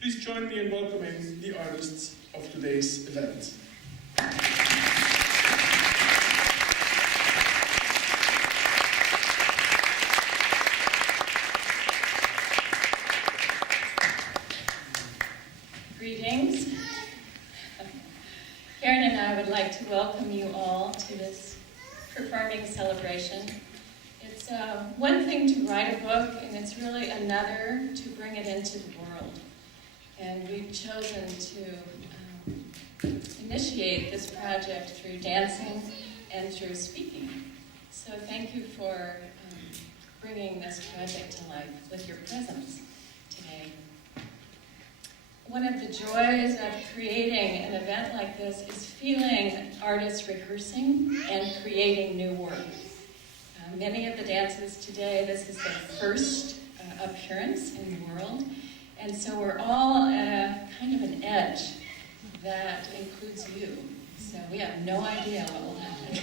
Please join me in welcoming the artists of today's event. Greetings. Caryn and I would like to welcome you all to this performing celebration. It's one thing to write a book, and it's really another to bring it into the world. And we've chosen to initiate this project through dancing and through speaking. So thank you for bringing this project to life with your presence today. One of the joys of creating an event like this is feeling artists rehearsing and creating new work. Many of the dances today, this is their first appearance in the world, and so we're all at a kind of an edge that includes you. So we have no idea what will happen.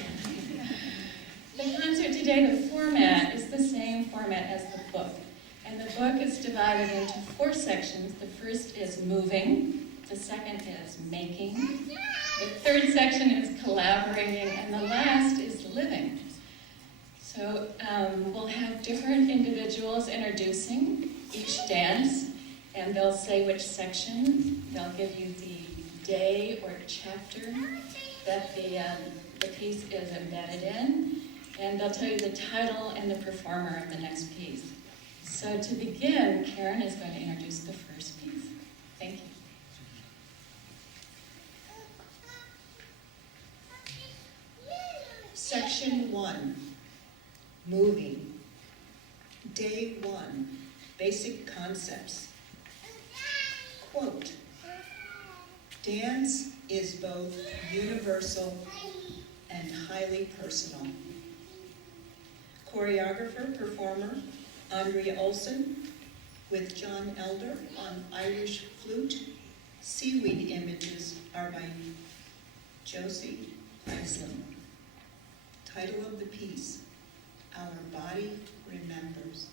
The concert today, the format is the same format as the book. And the book is divided into 4 sections. The first is moving, the second is making, the third section is collaborating, and the last is living. So we'll have different individuals introducing each dance, and they'll say which section. They'll give you the day or chapter that the piece is embedded in, and they'll tell you the title and the performer of the next piece. So to begin, Caryn is going to introduce the first piece. Thank you. Section 1, Moving. Day 1, Basic Concepts. Quote, dance is both universal and highly personal. Choreographer, performer, Andrea Olsen, with John Elder on Irish flute. Seaweed images are by Josie Iceland. Title of the piece, Our Body Remembers.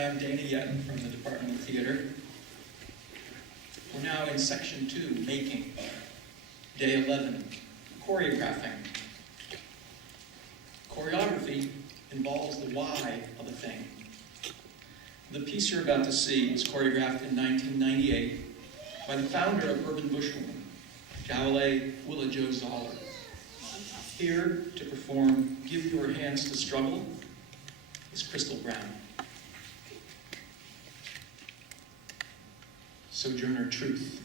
I'm Dana Yetton from the Department of Theater. We're now in Section 2, Making. Day 11, Choreographing. Choreography involves the why of a thing. The piece you're about to see was choreographed in 1998 by the founder of Urban Bushwoman, Jawale Willa Jo Zoller. Here to perform Give Your Hands to Struggle is Christal Brown. Sojourner Truth.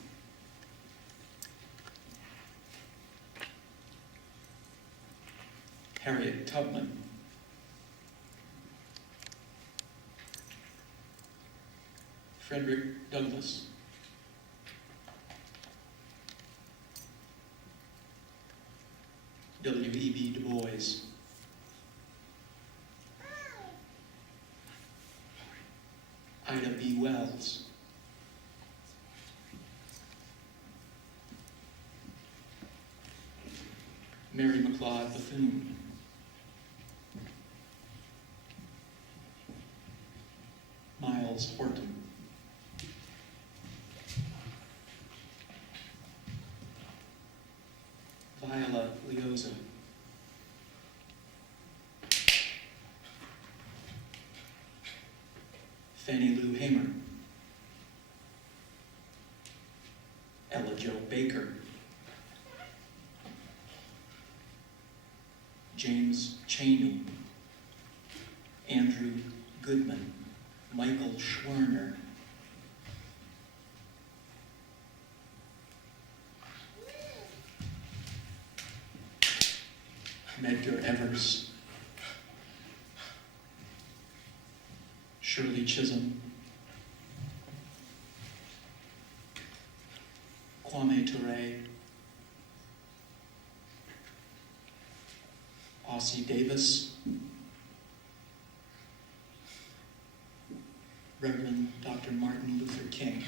Harriet Tubman. Frederick Douglass. W.E.B. Du Bois. Ida B. Wells. Mary McLeod Bethune. Miles Horton. Viola Leoza. Fannie Lou Hamer. Ella Jo Baker. James Chaney. Andrew Goodman. Michael Schwerner. Medgar Evers. Shirley Chisholm. Kwame Ture. Ossie Davis. Reverend Dr. Martin Luther King.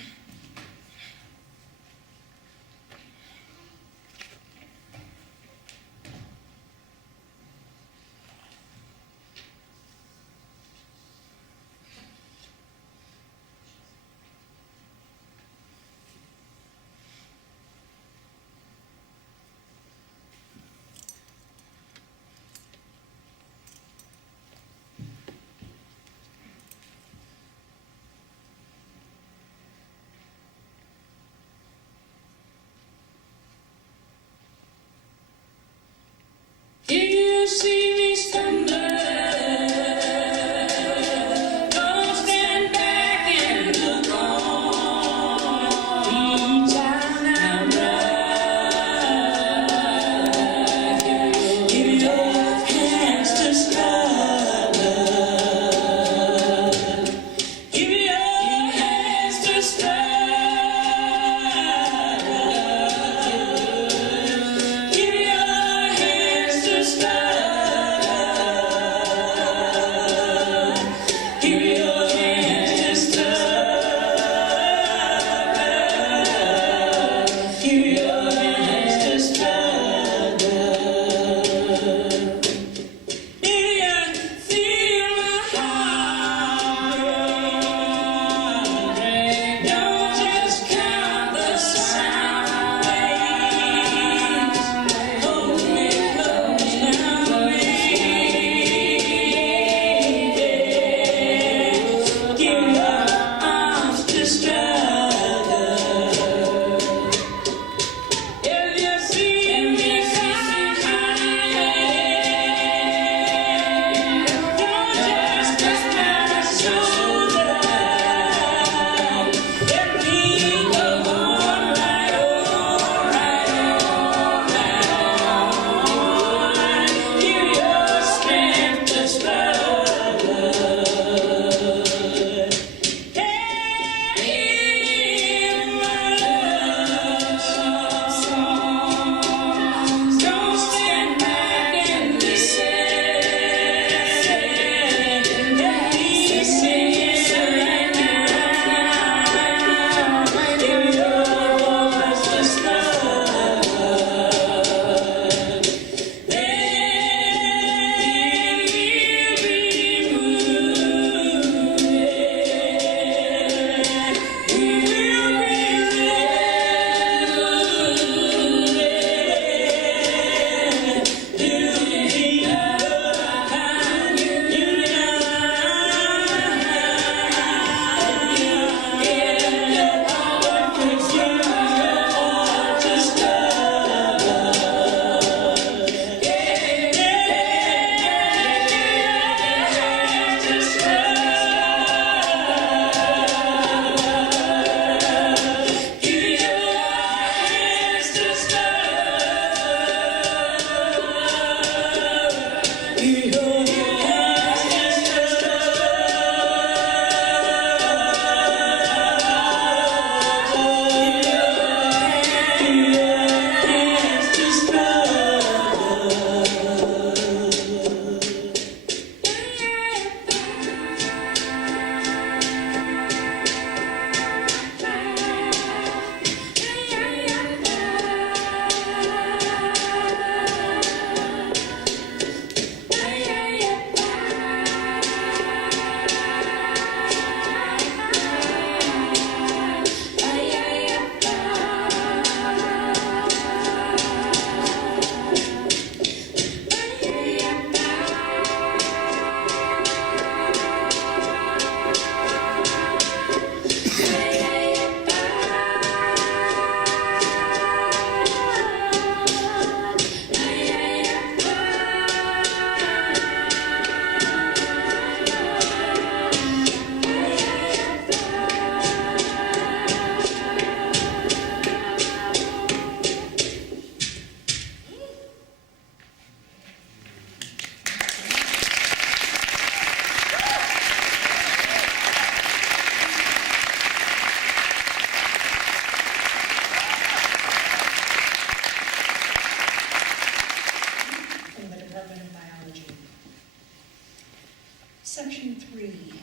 Section 3,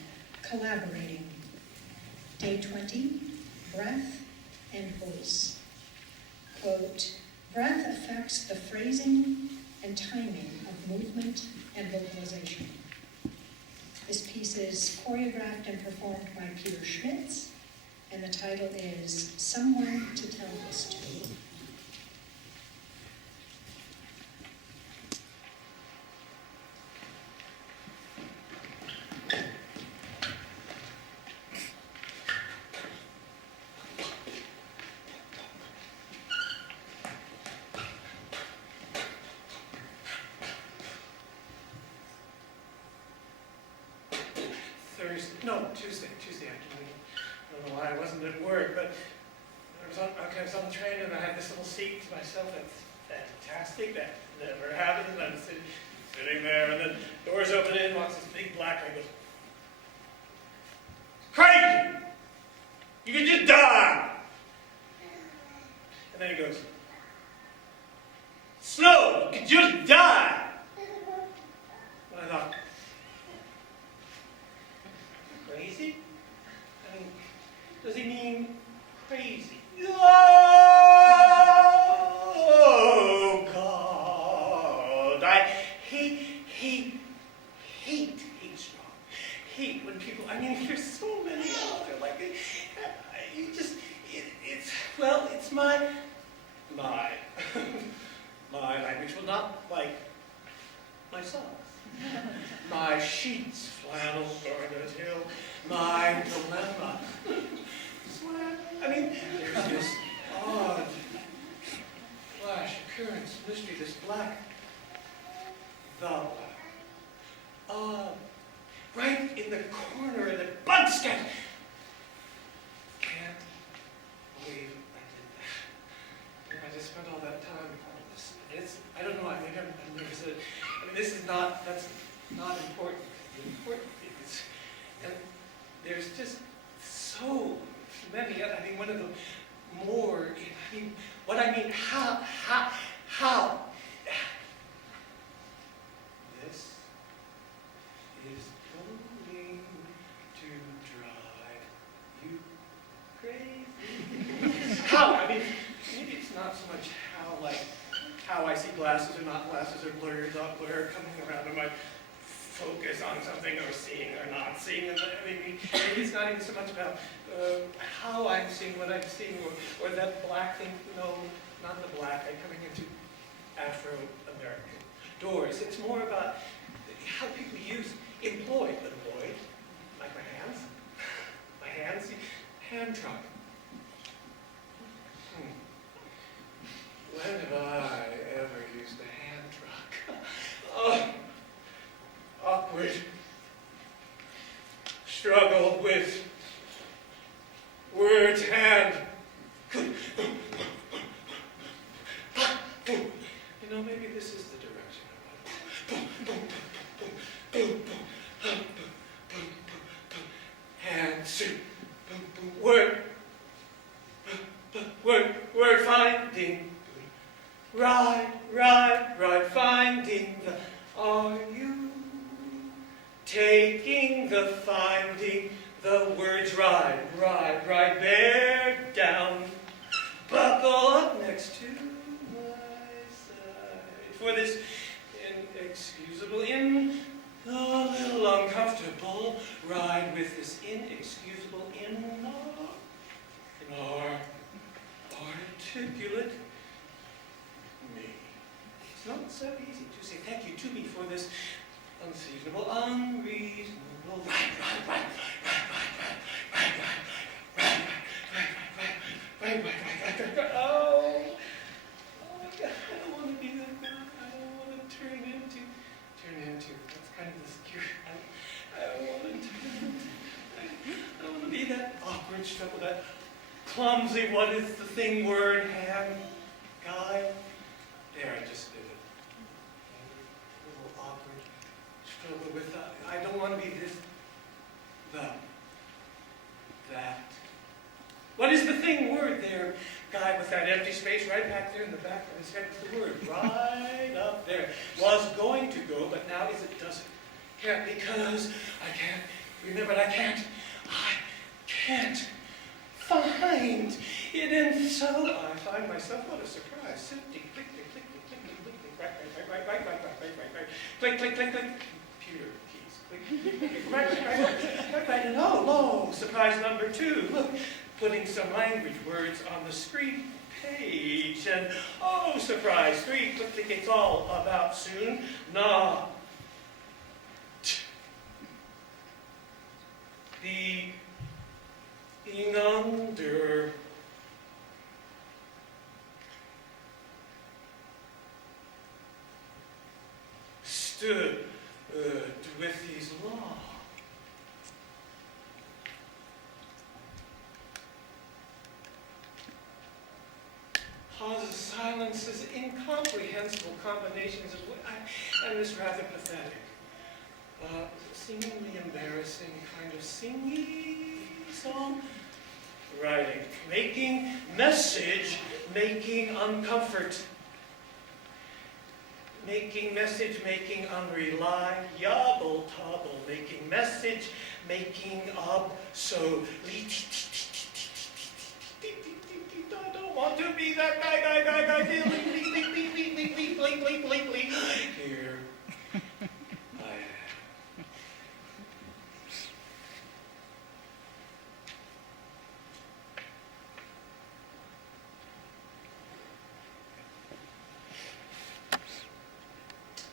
collaborating. Day 20, breath and voice. Quote, breath affects the phrasing and timing of movement and vocalization. This piece is choreographed and performed by Peter Schmitz, and the title is Someone to Tell This To. Tuesday afternoon. I don't know why I wasn't at work, but I was on the train and I had this little seat to myself. That's fantastic. That never happens. And I'm sitting there, and then doors open in, walks this big black guy, goes, "Crazy! You could just die!" And then he goes, "Snow! You could just die!" And I thought, crazy? I mean, does he mean crazy? Oh, God. I hate strong. Hate when people, I mean, there's so many out there, like, it's my language, well, not like my socks. My sheets, flannel, garnet hill, my dilemma. I mean, there's this odd flash, occurrence, mystery, this black, the black. Right in the corner of the bug scat. Can't believe I did that. And I just spent all that time on this. I don't know, maybe I'm nervous. That's not important. The important thing is, and there's just so many, I mean, one of the more, how? This is going to drive you crazy. How? I mean, maybe it's not so much how I see glasses or not glasses or blurred, not blur, coming around in my focus on something or seeing or not seeing. And maybe it's not even so much about how I'm seeing what I'm seeing or that black thing, no, not the black, I'm coming into Afro-American doors. It's more about how people employ, like my hands, hand truck. When have I ever used a hand truck? Awkward. Struggle with words, hand. You know, maybe this is the direction I want. Hands. Word finding. Ride, finding the, are you taking the finding the words, ride, bear down, buckle up next to my side, for this inexcusable, a little uncomfortable ride with this inexcusable, articulate me. It's not so easy to say thank you to me for this unseasonable, unreasonable, right. Oh my God, I don't want to be that guy. I don't want to turn into, that's kind of the secure, I don't want to be that awkward struggle, that clumsy, what is the thing, word, hand, guy. There, I just did it. A little awkward struggle with that. I don't want to be this, that. What is the thing, word there? Guy with that empty space right back there in the back of his head with the word right up there. Was going to go, but now is it doesn't. can't because I can't remember it. I can't find it, and so I find myself, what a surprise, sifting, click, click, click, click, click, click, click, click, click, click, click, computer keys, click, click, click, right, and oh, surprise number 2, look, putting some language words on the screen page, and oh, surprise 3, click, click, it's all about soon, nah, being under stood with his law. Pauses, silences, incomprehensible combinations of and it's rather pathetic. Seemingly embarrassing kind of singy song. Writing, making message, making uncomfort. Making message, making unreliable, tobble. Making message, making obsolete. I don't want to be that guy. Here I am.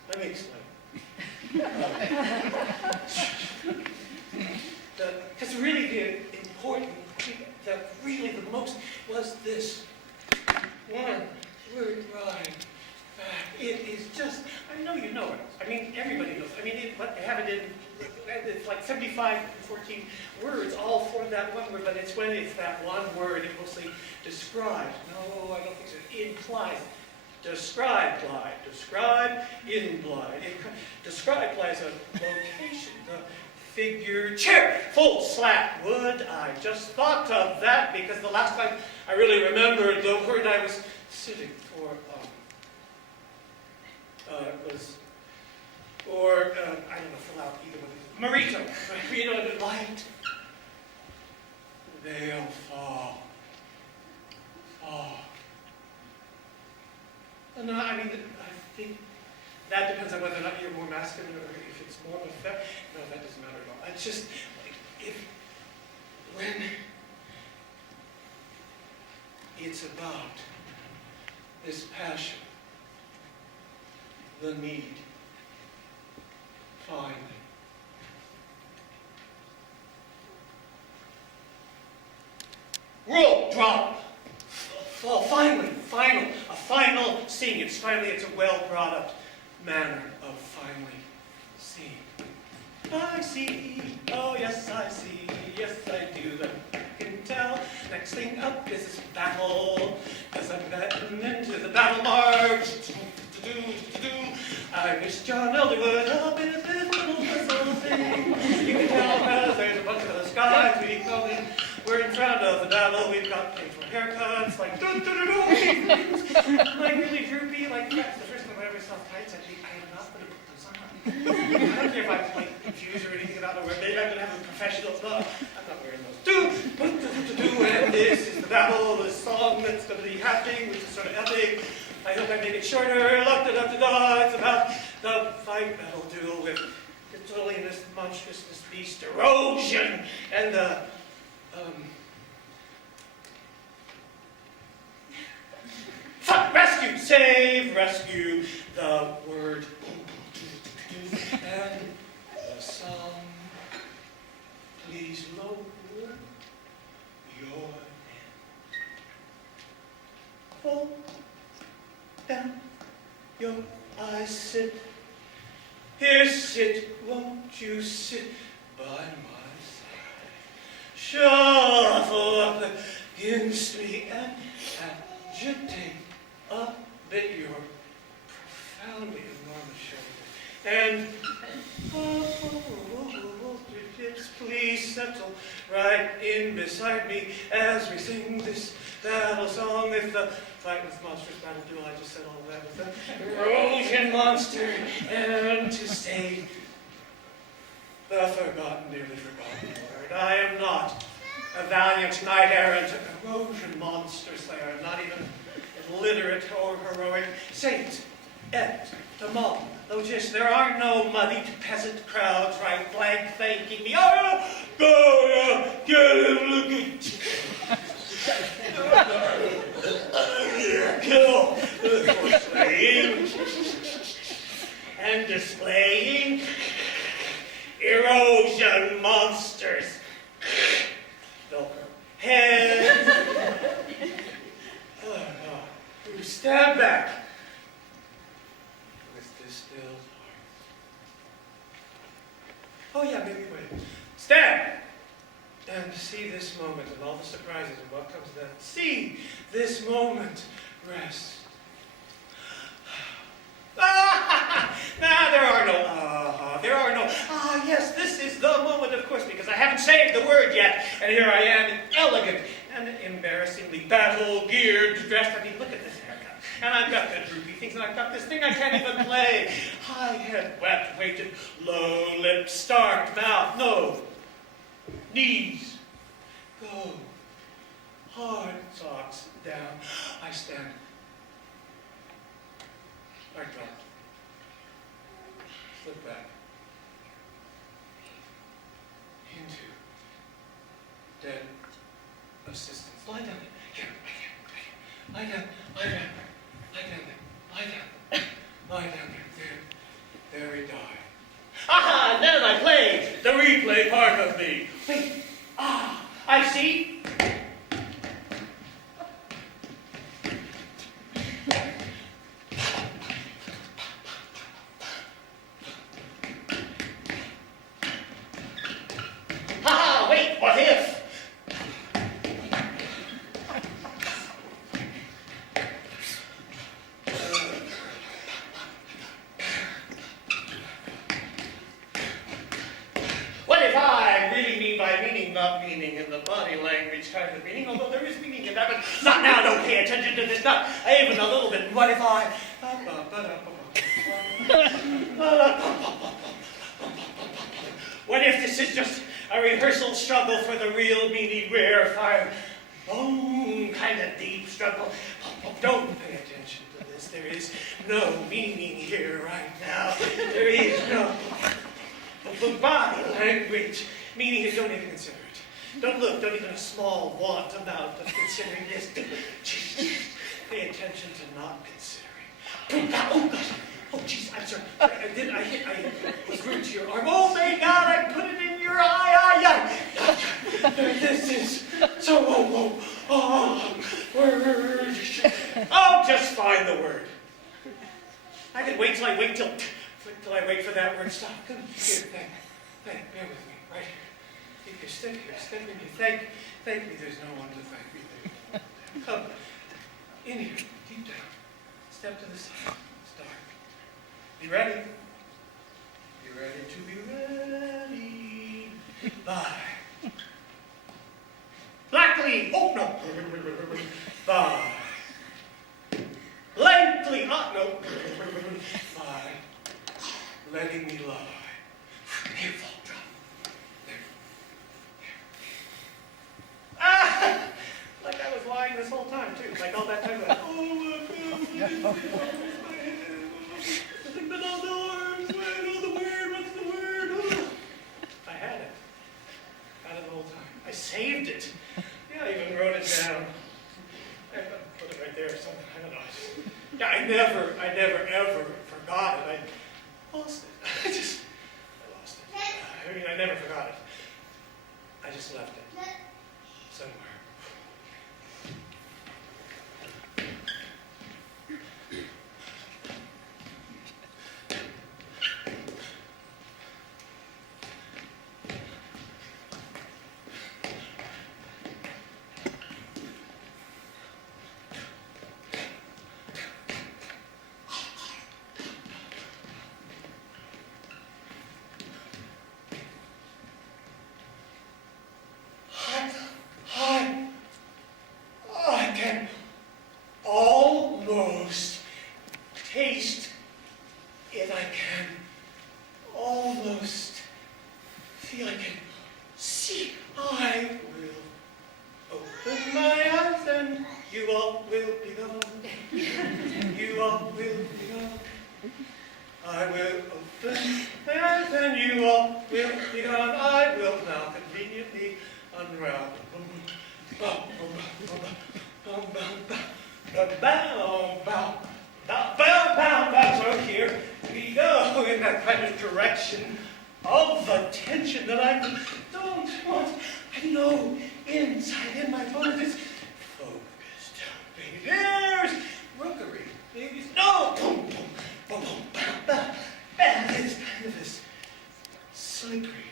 Let me explain. Because really the important, really the most was this one word rhyme. It is just, I know you know it. I mean, everybody knows. I mean, it's like 14 words all for that one word, but it's when it's that one word, it mostly describes. No, I don't think so. It implies. Describe, implied. Describe implies a location, the figure, chair, full, slack, wood. I just thought of that because the last time I really remembered the word I was sitting for was, or, I don't know, fill out either one of these. Marito, light. They'll fall. No, I mean, I think that depends on whether or not you're more masculine or if it's more of that. No, that doesn't matter at all. It's just, like, when it's about this passion, the need, finally. Roll, drop. Fall, finally, a final scene. It's a well-brought-up manner of finally seeing. I see, oh yes I see, yes I do, that I can tell. Next thing up is this battle, as I'm getting into the battle march. I wish John Elder would up in this little whistle thing. You can tell because there's a bunch of those guys we're in front of the battle, we've got painful haircuts, like like really droopy, like that's the first time I ever saw tights. I think I am not going to put those on. I don't care if I'm like confused or anything about the word. Maybe I'm going to have a professional stuff. I'm not wearing those. And this is the battle, the song that's going to be happening, which is sort of epic. I hope I make it shorter. It's about the fight battle duel with totally this monstrousness beast erosion and the rescue, save, rescue, the word, and the song, please lower your hand. Hold down your eyes, sit, here sit, won't you sit by my side? Shuffle up against me and agitate a bit your profoundly enormous shoulder. And please settle right in beside me as we sing this battle song. With the fight with monstrous battle duel, I just said all of that with the erosion monster, and to stay The forgotten, dearly forgotten word. I am not a valiant knight-errant, erosion monster slayer. I'm not even illiterate or heroic saint. Et the mob, Logis, there are no muddied peasant crowds right blank thanking me. Oh, go, get him, look at kill for slaying and displaying erosion monsters. Velcro heads. Oh, God. Stand back. With distilled heart. Oh, yeah, maybe wait. Stand! And see this moment and all the surprises and what comes then. See this moment. Rest. Yes, this is the moment, of course, because I haven't saved the word yet, and here I am, elegant and embarrassingly battle-geared, dressed. I mean, look at this haircut. And I've got the droopy things, and I've got this thing I can't even play. High head, wet, weighted, low lip, stark mouth, no. Knees, go. Hard socks down. I stand. I drop. Slip back. Into dead assistance. Lie down. Here, right here. Lie down. Lie down there. There he died. Aha! Then I play the replay part of me. Wait. Ah! I see. What if? What if I really mean by meaning, not meaning in the body language kind of meaning, although there is meaning in that, but not now, don't pay attention to this, not even a little bit. What if I... What if this is just a rehearsal struggle for the real, meaty, rare, fire, bone kind of deep struggle? Don't pay attention to this. There is no meaning here right now. There is no body language meaning it. Don't even consider it. Don't look. Don't even a small want amount of considering this. Pay attention to not considering. Oh, gosh. Oh, jeez, I'm sorry. I was rude to your arm. Oh, my God, I put it in your eye. This is so, just find the word. I can wait till I wait for that word to stop. Come here, bear with me, right here. Keep your stick here, step in here. Thank me, there's no one to thank me. Come, in here, deep down. Step to the side. Be ready. Be ready to be ready. Bye. Blackly. Oh, no. Bye. Blankly. Oh, no. Bye. Letting me lie. Here, fall, drop. There. Ah! Like I was lying this whole time, too. Like all that time. Like, oh, my God. I had it the whole time. I saved it. Yeah, I even wrote it down. I put it right there or something. I don't know. Yeah, I never, ever forgot it. I lost it. I lost it. I mean, I never forgot it. I just left it somewhere. Hi. all will be done. I will now conveniently unravel. So here we go in that kind of direction of attention that I don't want. I know inside in my bones it's focused. Baby, there's rookery. Babies, no! Boom, boom, boom, boom, bam, bam. And it's kind of this slippery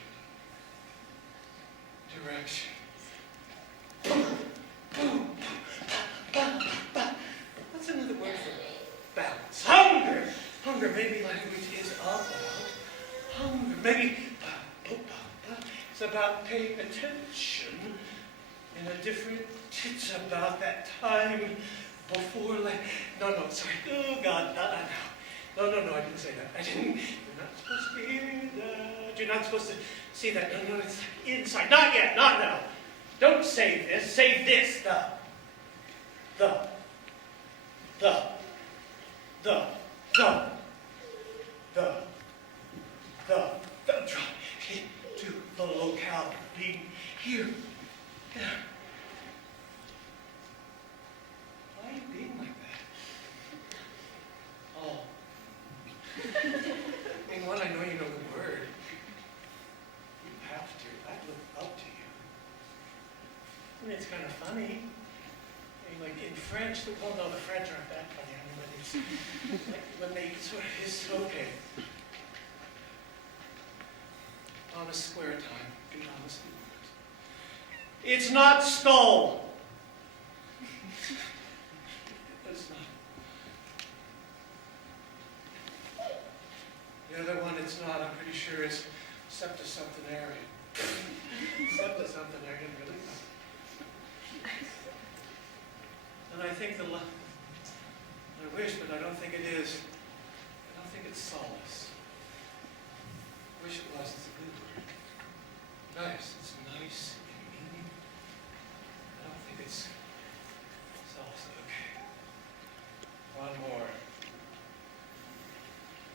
direction. Boom, boom, bam, bam. What's another word for balance? Hunger! Hunger, maybe language is about hunger. Maybe it's about paying attention in a different, it's about that time before, like, no, sorry. Oh, God, no, I didn't say that. I didn't. You're not supposed to hear that. You're not supposed to see that. No, it's inside. Not yet, not now. Don't say this. Say this. The. To the locale. Being here. There. Why are you being like that? Oh. I mean, one, I know you know the word. You have to. I look up to you. I mean, it's kind of funny. I mean, like in French, well, no, the French aren't that funny. I mean, but it's like when they sort of, it's okay. On a square time. Be honest. It's not skull. It's not. The other one, it's not. I'm pretty sure it's septicemtenarian. Septicemtenarian, really? And I think I wish, but I don't think it is. I don't think it's solace. I wish it was. It's a good word. Nice. It's nice and meaning. I don't think it's solace. Okay. One more.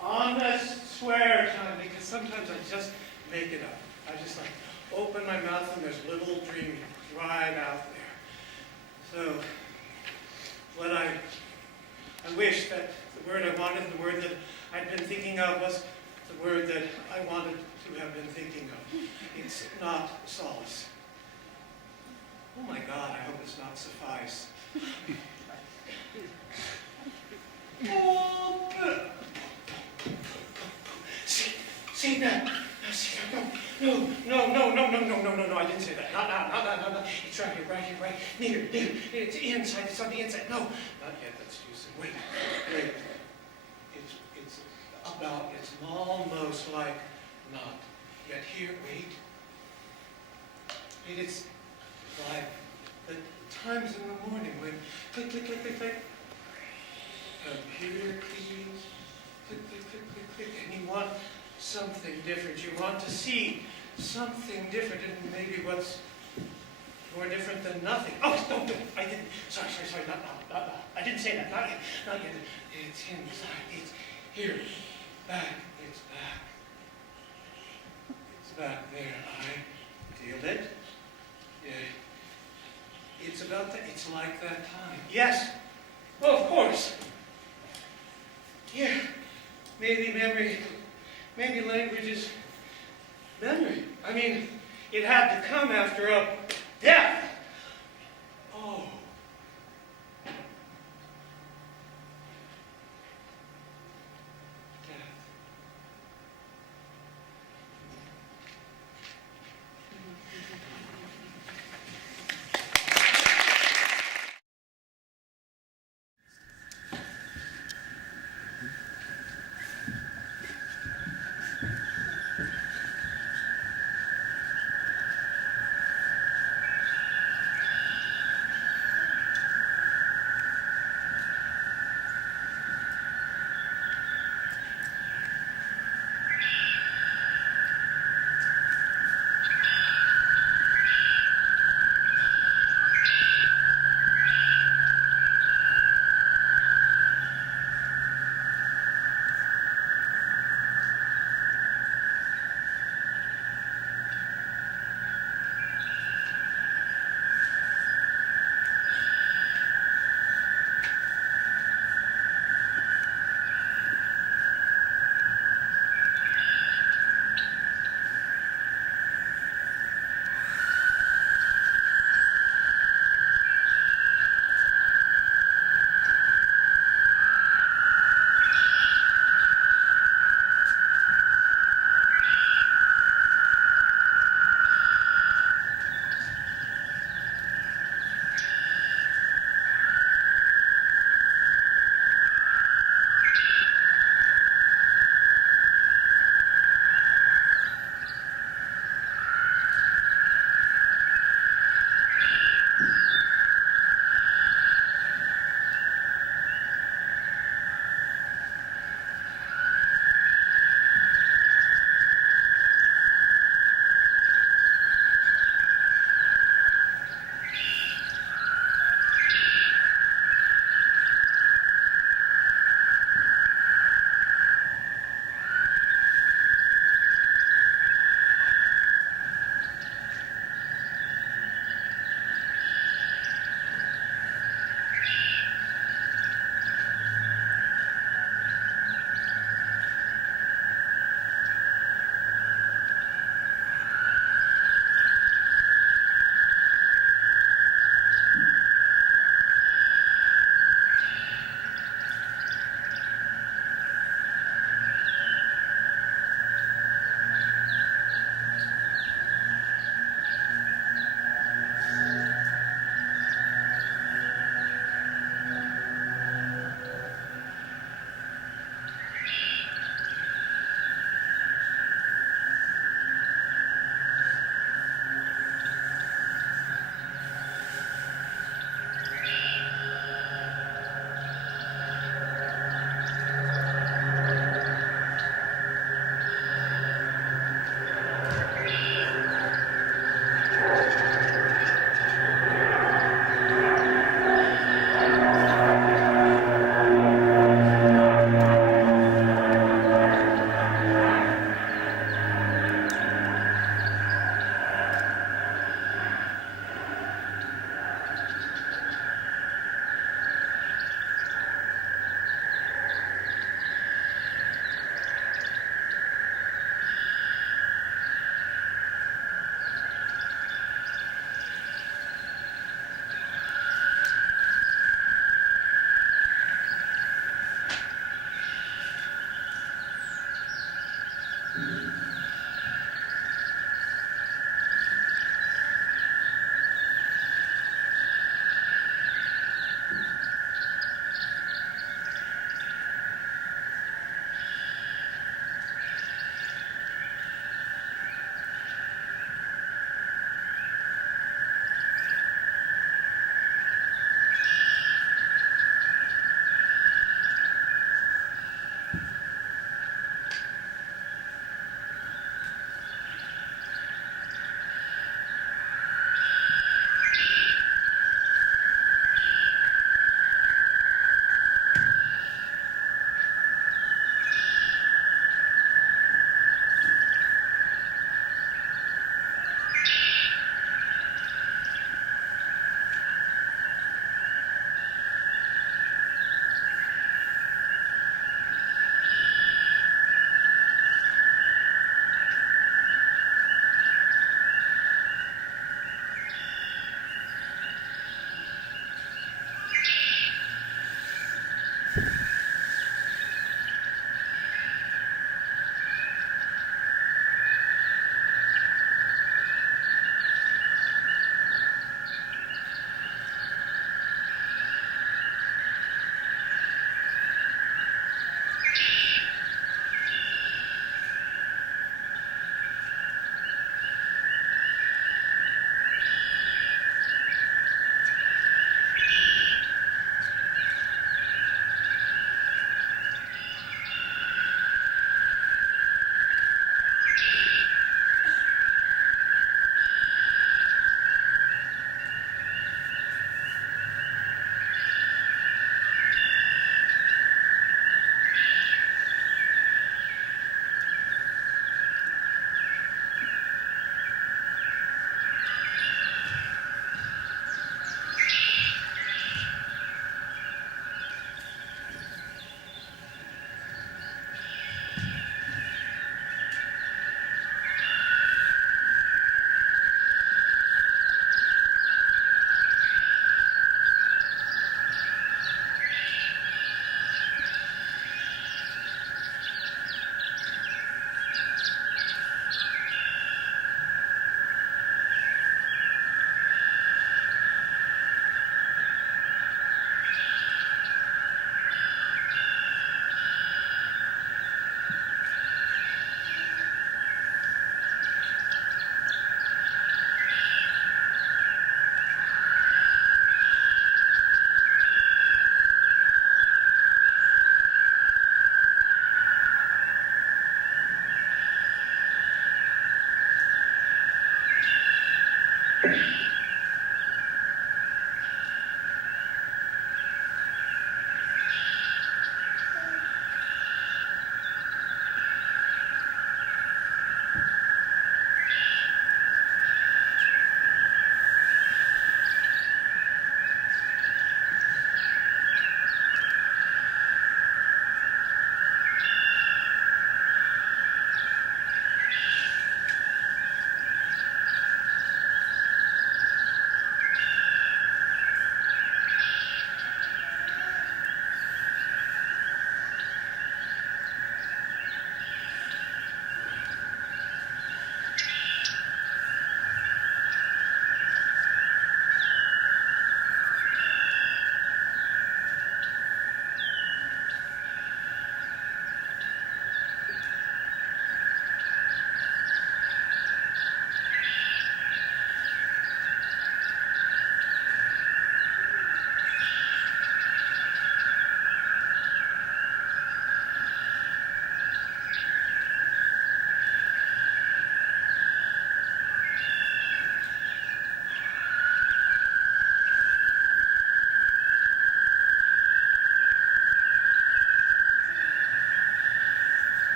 Honest swear time, because sometimes I just make it up. I just like open my mouth and there's little dreaming right out there. So, what I wish that the word I wanted, the word that I'd been thinking of was the word that I wanted to have been thinking of. It's not solace. Oh my God, I hope it's not suffice. See that? No, I didn't say that. No. It's right here, near. It's inside, it's on the inside. No, not yet, that's too soon. Wait. It's almost like not yet here, wait. It's like the times in the morning when click. Computer, please. Click, and you want something different. You want to see something different, and maybe what's more different than nothing. Oh, don't do it. I didn't. Sorry. Not. I didn't say that. Not yet. It's inside. It's here. Back. It's back. It's back there. I feel it. Yeah. It's about that. It's like that time. Yes. Well, of course. Here. Maybe memory. Maybe language is memory. I mean, it had to come after a death. Oh. Death.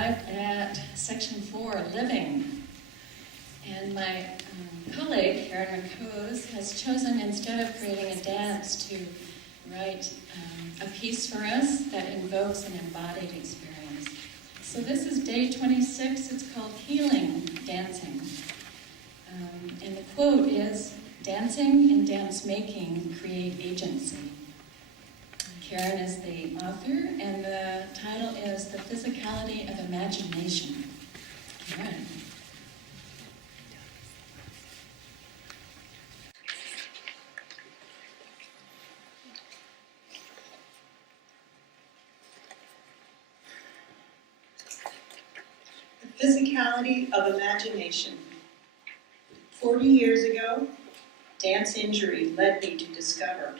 arrived at section 4, living. And my colleague, Caryn McHose, has chosen, instead of creating a dance, to write a piece for us that invokes an embodied experience. So this is day 26. It's called Healing Dancing. And the quote is, "Dancing and dance making create agency." Caryn is the author, and the title is The Physicality of Imagination. Caryn. The physicality of imagination. 40 years ago, dance injury led me to discover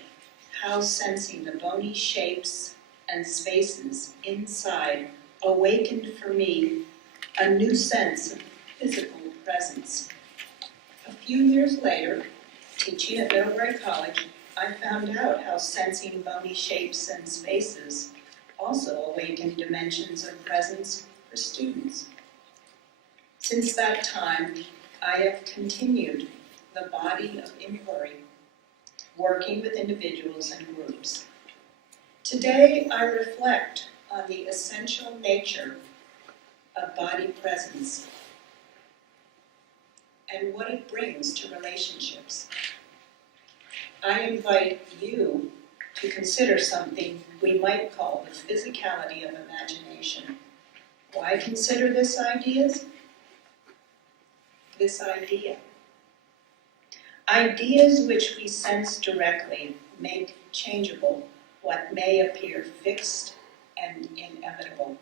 how sensing the bony shapes and spaces inside awakened for me a new sense of physical presence. A few years later, teaching at Middlebury College, I found out how sensing bony shapes and spaces also awakened dimensions of presence for students. Since that time, I have continued the body of inquiry, working with individuals and groups. Today, I reflect on the essential nature of body presence and what it brings to relationships. I invite you to consider something we might call the physicality of imagination. Why consider this idea? Ideas which we sense directly make changeable what may appear fixed and inevitable.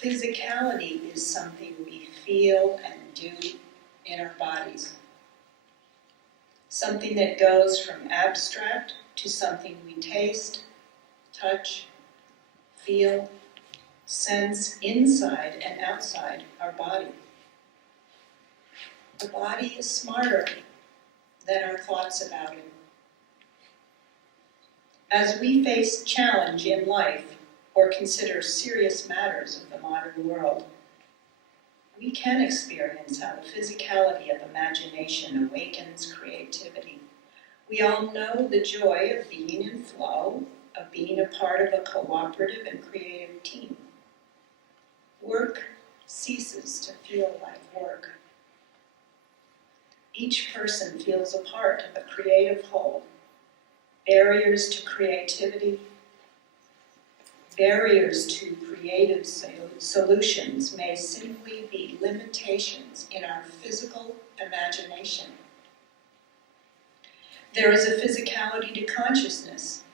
Physicality is something we feel and do in our bodies. Something that goes from abstract to something we taste, touch, feel, sense inside and outside our body. The body is smarter than our thoughts about it. As we face challenge in life or consider serious matters of the modern world, we can experience how the physicality of imagination awakens creativity. We all know the joy of being in flow, of being a part of a cooperative and creative team. Work ceases to feel like work. Each person feels a part of a creative whole. Barriers to creativity, barriers to creative solutions may simply be limitations in our physical imagination. There is a physicality to consciousness.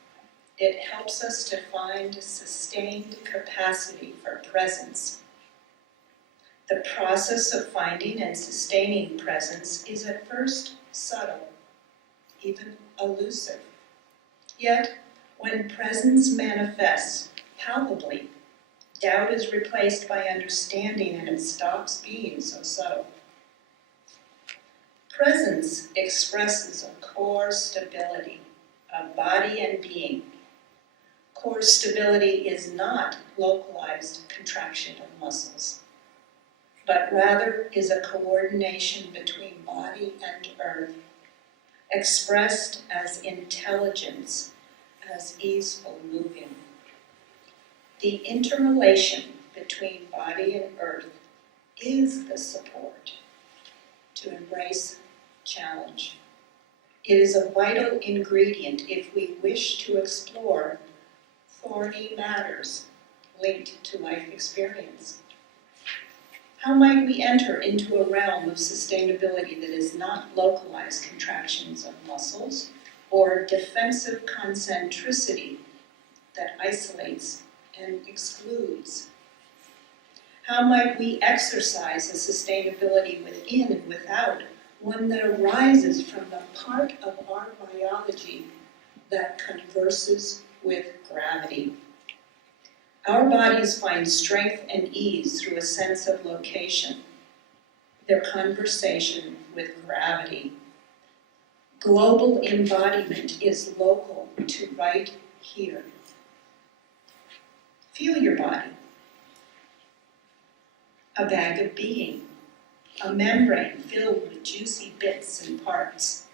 It helps us to find a sustained capacity for presence. The process of finding and sustaining presence is at first subtle, even elusive. Yet, when presence manifests palpably, doubt is replaced by understanding and it stops being so subtle. Presence expresses a core stability of body and being. Core stability is not localized contraction of muscles, but rather is a coordination between body and earth, expressed as intelligence, as easeful moving. The interrelation between body and earth is the support to embrace challenge. It is a vital ingredient if we wish to explore thorny matters linked to life experience. How might we enter into a realm of sustainability that is not localized contractions of muscles or defensive concentricity that isolates and excludes? How might we exercise a sustainability within and without, one that arises from the part of our biology that converses with gravity? Our bodies find strength and ease through a sense of location, their conversation with gravity. Global embodiment is local to right here. Feel your body. a bag of being, a membrane filled with juicy bits and parts.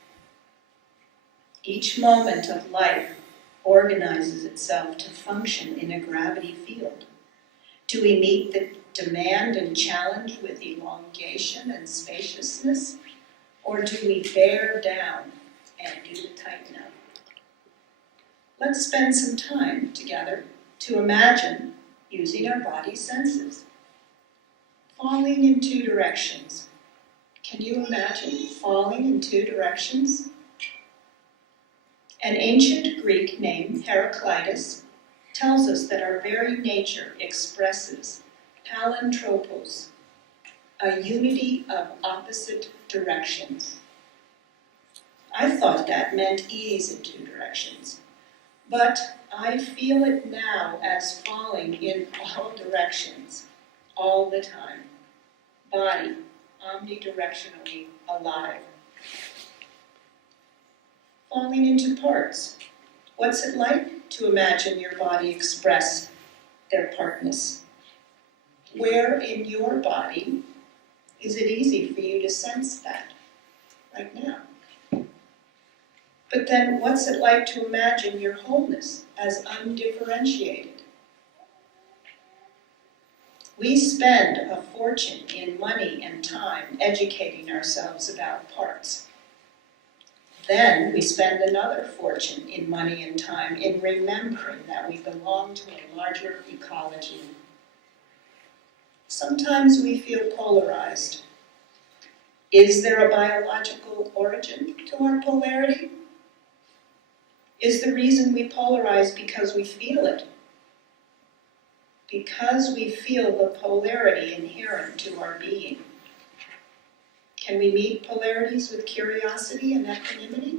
Each moment of life organizes itself to function in a gravity field. Do we meet the demand and challenge with elongation and spaciousness, or do we bear down and do the tighten up? Let's spend some time together to imagine using our body senses. Falling in two directions. Can you imagine falling in two directions? An ancient Greek named Heraclitus tells us that our very nature expresses palantropos, a unity of opposite directions. I thought that meant ease in two directions, but I feel it now as falling in all directions, all the time. Body, omnidirectionally alive. Falling into parts. What's it like to imagine your body express their partness? Where in your body is it easy for you to sense that right now? But then what's it like to imagine your wholeness as undifferentiated? We spend a fortune in money and time educating ourselves about parts. Then we spend another fortune in money and time in remembering that we belong to a larger ecology. Sometimes we feel polarized. Is there a biological origin to our polarity? Is the reason we polarize because we feel it? Because we feel the polarity inherent to our being. Can we meet polarities with curiosity and equanimity?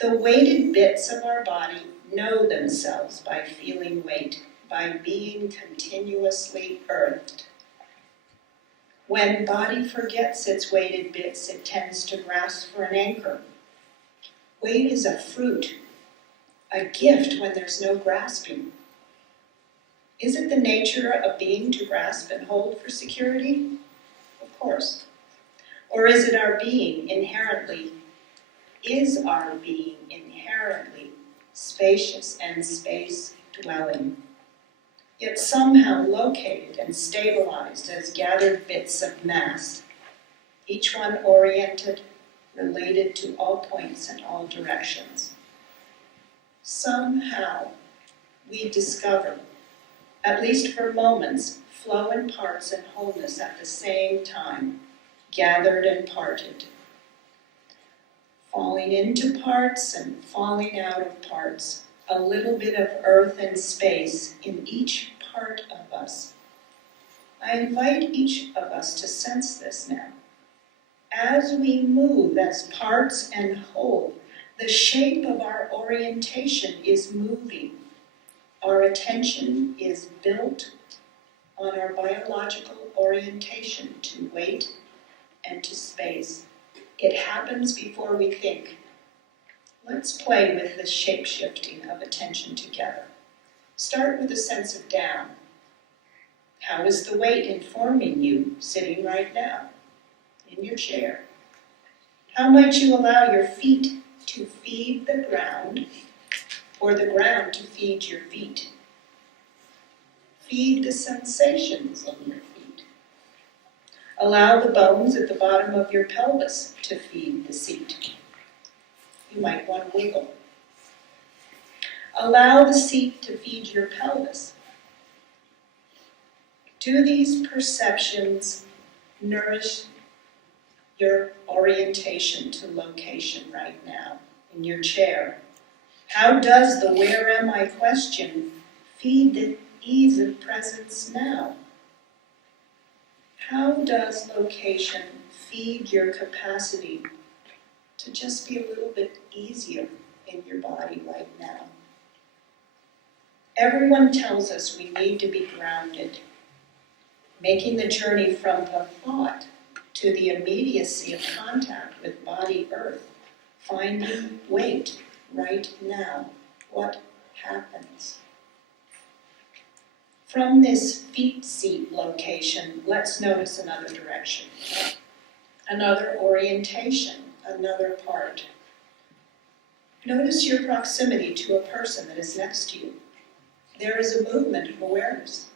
The weighted bits of our body know themselves by feeling weight, by being continuously earthed. When body forgets its weighted bits, it tends to grasp for an anchor. Weight is a fruit, a gift when there's no grasping. Is it the nature of being to grasp and hold for security? Of course. Or is our being inherently spacious and space-dwelling, yet somehow located and stabilized as gathered bits of mass, each one oriented, related to all points and all directions? Somehow we discover, at least for moments, flow in parts and wholeness at the same time, gathered and parted. Falling into parts and falling out of parts, a little bit of earth and space in each part of us. I invite each of us to sense this now. As we move as parts and whole, the shape of our orientation is moving. Our attention is built on our biological orientation to weight and to space. It happens before we think. Let's play with this shape-shifting of attention together. Start with a sense of down. How is the weight informing you sitting right now in your chair? How might you allow your feet to feed the ground, or the ground to feed your feet? Feed the sensations in your feet. Allow the bones at the bottom of your pelvis to feed the seat. You might want to wiggle. Allow the seat to feed your pelvis. Do these perceptions nourish your orientation to location right now in your chair? How does the where am I question feed the ease of presence now? How does location feed your capacity to just be a little bit easier in your body right now? Everyone tells us we need to be grounded, making the journey from the thought to the immediacy of contact with body earth, finding weight right now. What happens? From this feet seat location, let's notice another direction, another orientation, another part. Notice your proximity to a person that is next to you. There is a movement of awareness.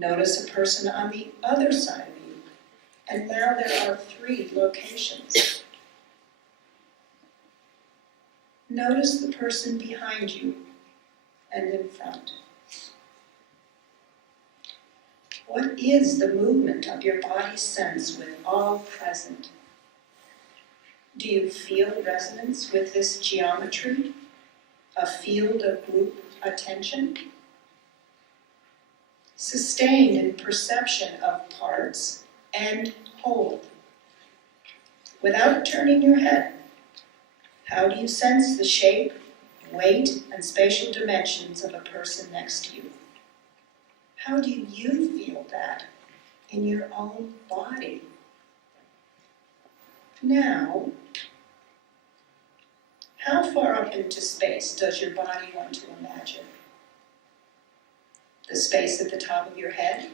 Notice a person on the other side of you. And now there are 3 locations. Notice the person behind you and in front. What is the movement of your body sense with all present? Do you feel resonance with this geometry? A field of group attention? Sustained in perception of parts and whole. Without turning your head, how do you sense the shape, weight, and spatial dimensions of a person next to you? How do you feel that in your own body? Now, how far up into space does your body want to imagine? The space at the top of your head?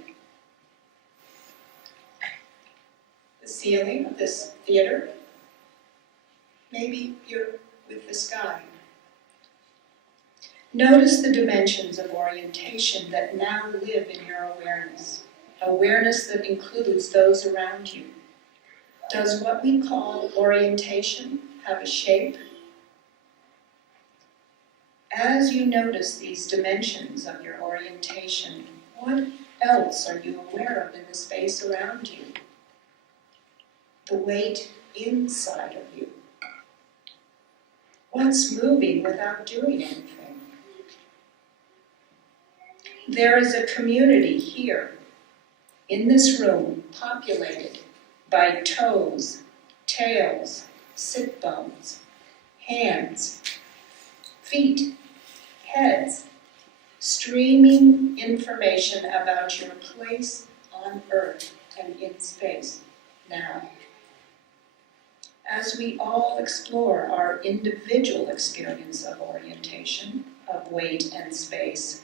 The ceiling of this theater? Maybe you're with the sky. Notice the dimensions of orientation that now live in your awareness. Awareness that includes those around you. Does what we call orientation have a shape? As you notice these dimensions of your orientation, what else are you aware of in the space around you? The weight inside of you. What's moving without doing anything? There is a community here, in this room, populated by toes, tails, sit bones, hands, feet, heads, streaming information about your place on Earth and in space now. As we all explore our individual experience of orientation, of weight and space,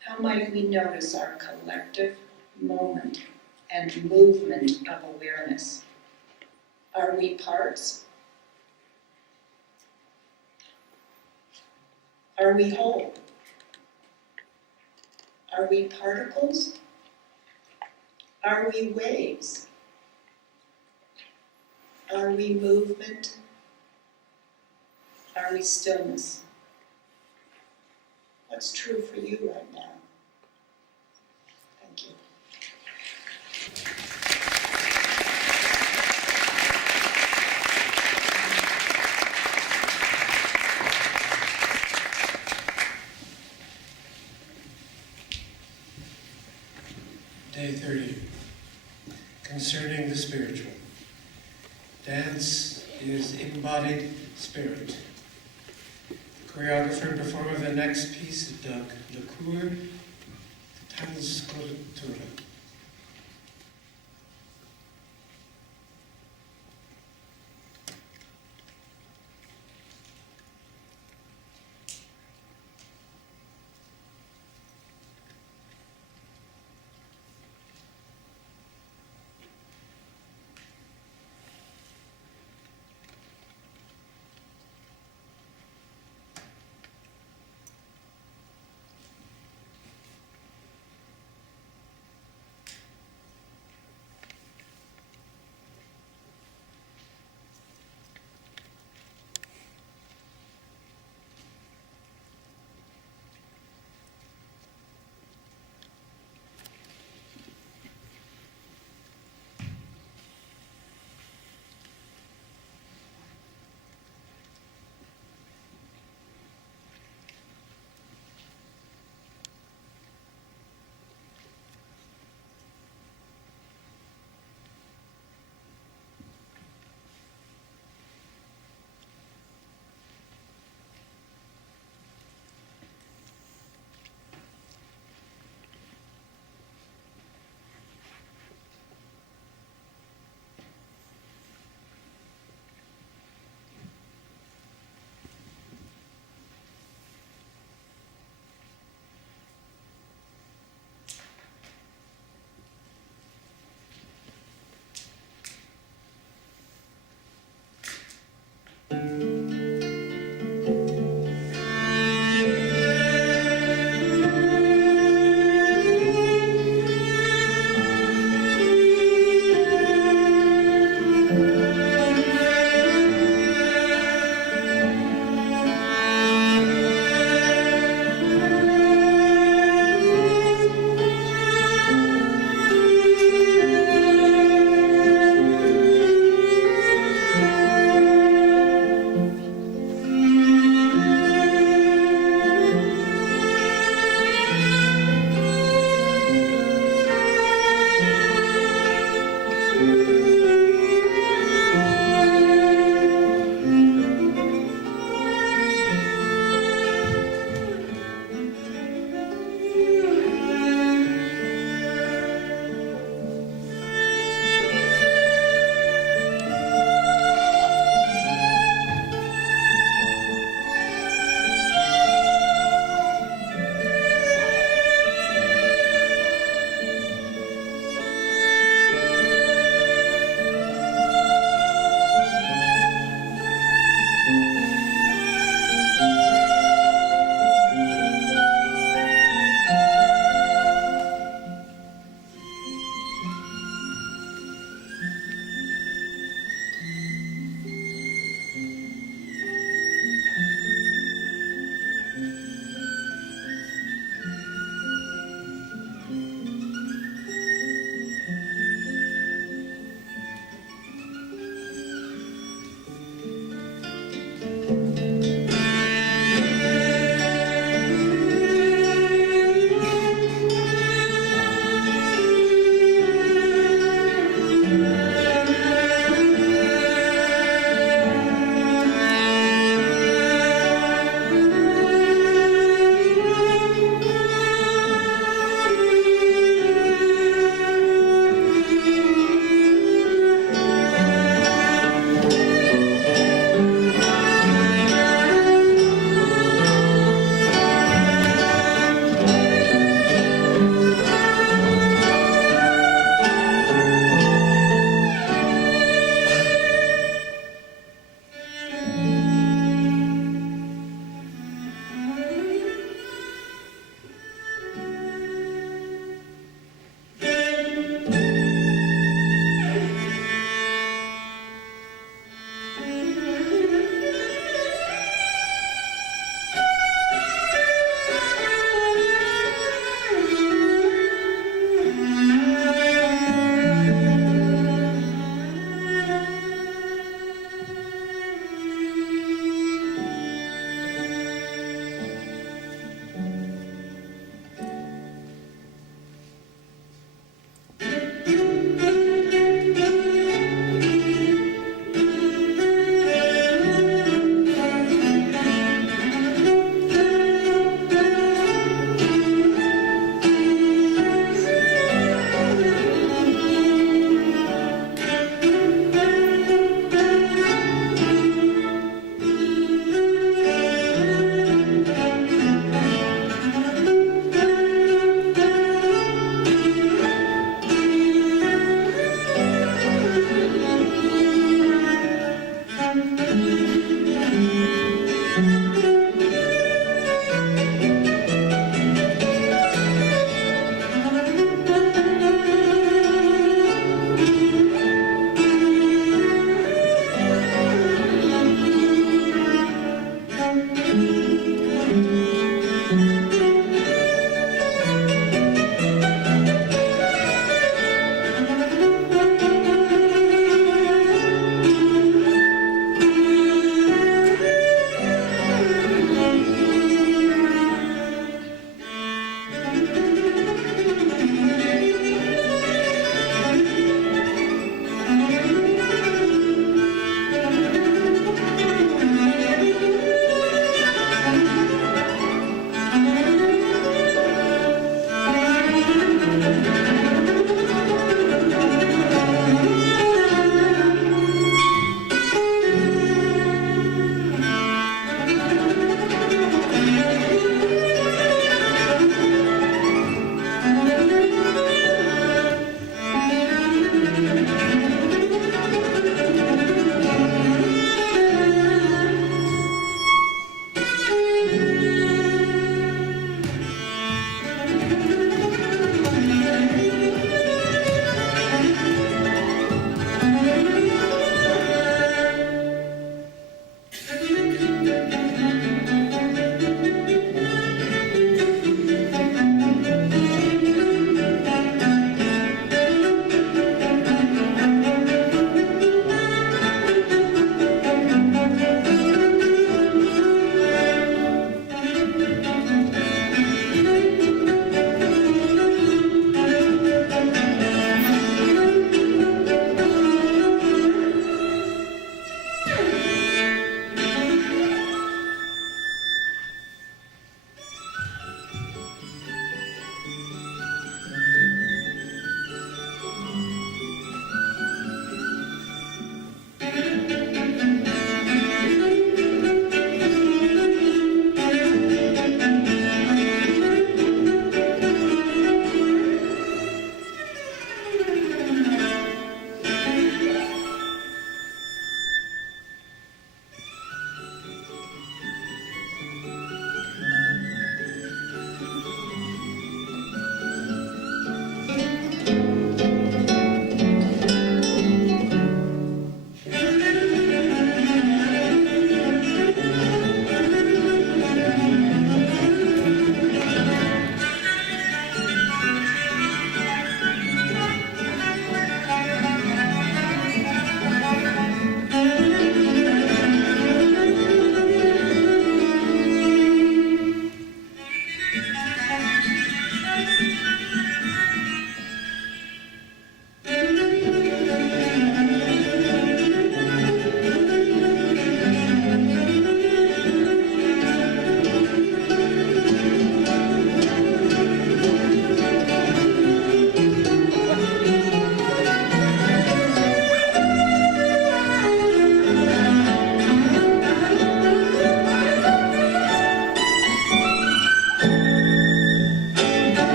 how might we notice our collective moment and movement of awareness? Are we parts? Are we whole? Are we particles? Are we waves? Are we movement? Are we stillness? What's true for you right now? Thank you. Day 30, concerning the spiritual. Dance is embodied spirit. The choreographer and performer of the next piece is LeCours